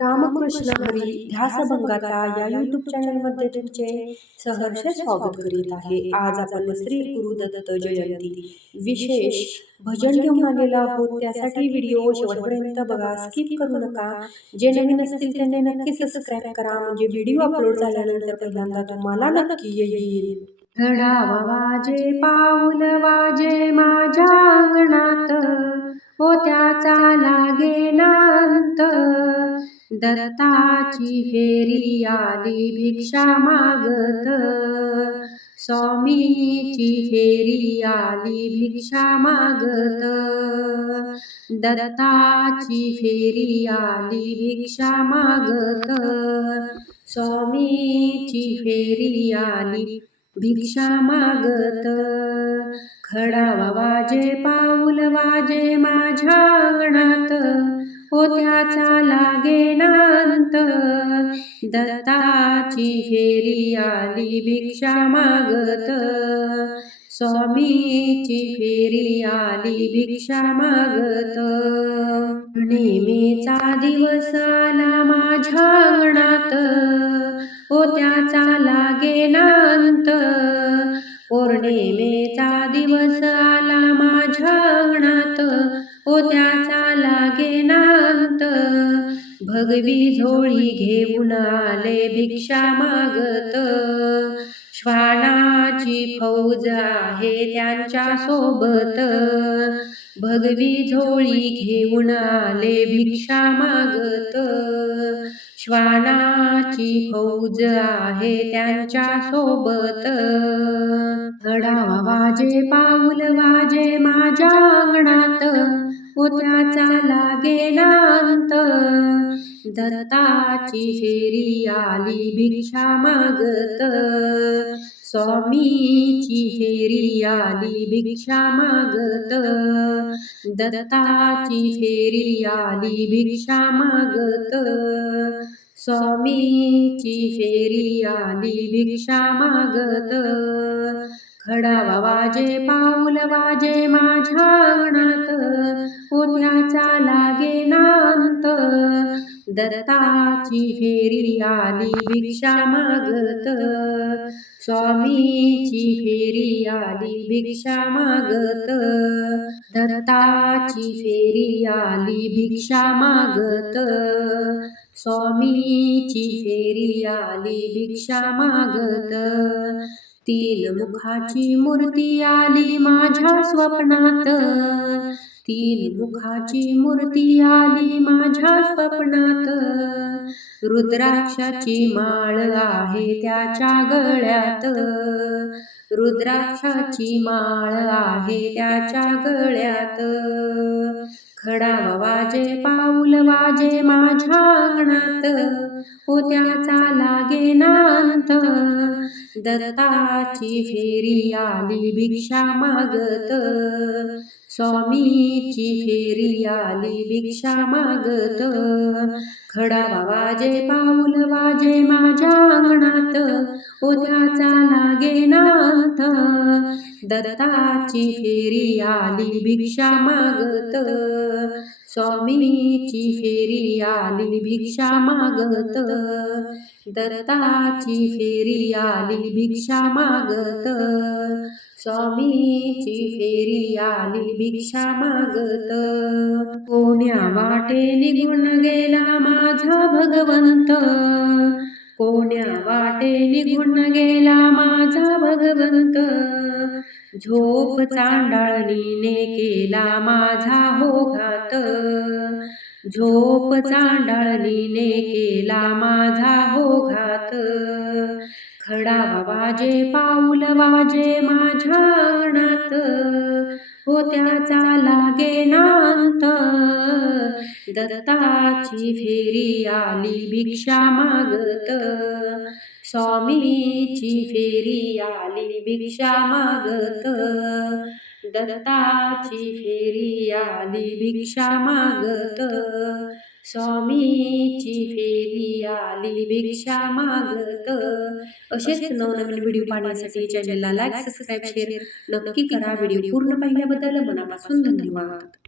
रामकृष्ण हरी ध्यासभंगाचा या यूट्यूब चॅनलमध्ये तुमचे सहर्ष स्वागत करीत आहे। आज आपण श्री गुरुदत्त जयंती विशेष भजन घेऊन आलेलो आहोत। त्यासाठी व्हिडिओ शेवटपर्यंत बघा, स्किप करू नका। जे नवीन असतील त्यांनी नक्की सबस्क्राईब करा, म्हणजे व्हिडिओ अपलोड झाल्यानंतर पहिल्यांदा तुम्हाला नक्की येईल। घडावा वाजे पाऊल वाजे माझ्या अंगणात, हो त्याचा लागे नांत। दत्ताची फेरी आली भिक्षा मागत, स्वामीची फेरी आली भिक्षा मागत। दत्ताची फेरी आली भिक्षा मागत, स्वामीची फेरी आली भिक्षा मागत। घडावा वाजे पाऊल वाजे माझ्या अंगणात, हो त्याचा लागे नांत। दत्ताची फेरी आली भिक्षा मागत, स्वामीची फेरी आली भिक्षा मागत। नेहमीचा दिवस आला माझ्या अंगणात, हो त्याचा लागे नांत। पौर्णिमेचा दिवस आला माझ्या अंगणात, हो त्याचा लागे नांत। भगवी झोळी घेऊन आले भिक्षा मागत, श्वानाची फौज आहे त्यांच्या सोबत। भगवी झोळी घेऊन आले भिक्षा मागत, श्वानाची फौज आहे त्यांच्या सोबत। घडावा वाजे पाऊल वाजे माझ्या अंगणात, हो त्याचा लागे नांत। दत्ताची फेरी आली भिक्षा मागत, स्वामीची फेरी आली भिक्षा मागत। दत्ताची फेरी आली भिक्षा मागत, स्वामीची फेरी आली भिक्षा मागत। घडावा वाजे पाऊल वाजे माझ्या अंगणात, हो त्याचा लागे नांत। दत्ताची फेरी आली भिक्षा मागत, स्वामीची फेरी आली भिक्षा मागत। दत्ताची फेरी आली भिक्षा मागत, स्वामीची फेरी आली भिक्षा मागत। तीन मुखाची मूर्ती आली माझ्या स्वप्नात, तीन मुखाची मूर्ती आली माझ्या स्वप्नात। रुद्राक्षाची माळ आहे त्याच्या गळ्यात, रुद्राक्षाची माळ आहे त्याच्या गळ्यात। घडावा वाजे पाऊल वाजे माझ्या अंगणात, हो त्याचा लागे नांत। दत्ताची फेरी आली भिक्षा मागत, स्वामीची फेरी आली भिक्षा मागत। घडावा वाजे पाऊल वाजे माझ्या अंगणात, हो त्याचा लागे नांत। दत्ताची फेरी आली भिक्षा मागत, स्वामीची फेरी आली भिक्षा मागत। दत्ताची फेरी आली भिक्षा मागत, स्वामीची फेरी आली भिक्षा मागत। कोण्या वाटे निघून गेला माझा भगवंत, कोण्या वाटे निघून गेला माझा भगवंत। झोप चांडाळणीने केला माझा हो घात, झोप चांडाळणीने केला माझा हो घात। घडावा वाजे पाऊल वाजे माझ्या अंगणात, हो त्याचा लागे नांत। दत्ताची फेरी आली भिक्षा मागत, स्वामीची फेरी आली भिक्षा मागत। दत्ताची फेरी आली भिक्षा मागत, स्वामीची फेरी आली भिक्षा मागत। असेच नवनवीन व्हिडिओ पाहण्यासाठी चॅनलला लाईक, सबस्क्राईब, शेअर नक्की करा। व्हिडिओ पूर्ण पाहिल्याबद्दल मनापासून धन्यवाद।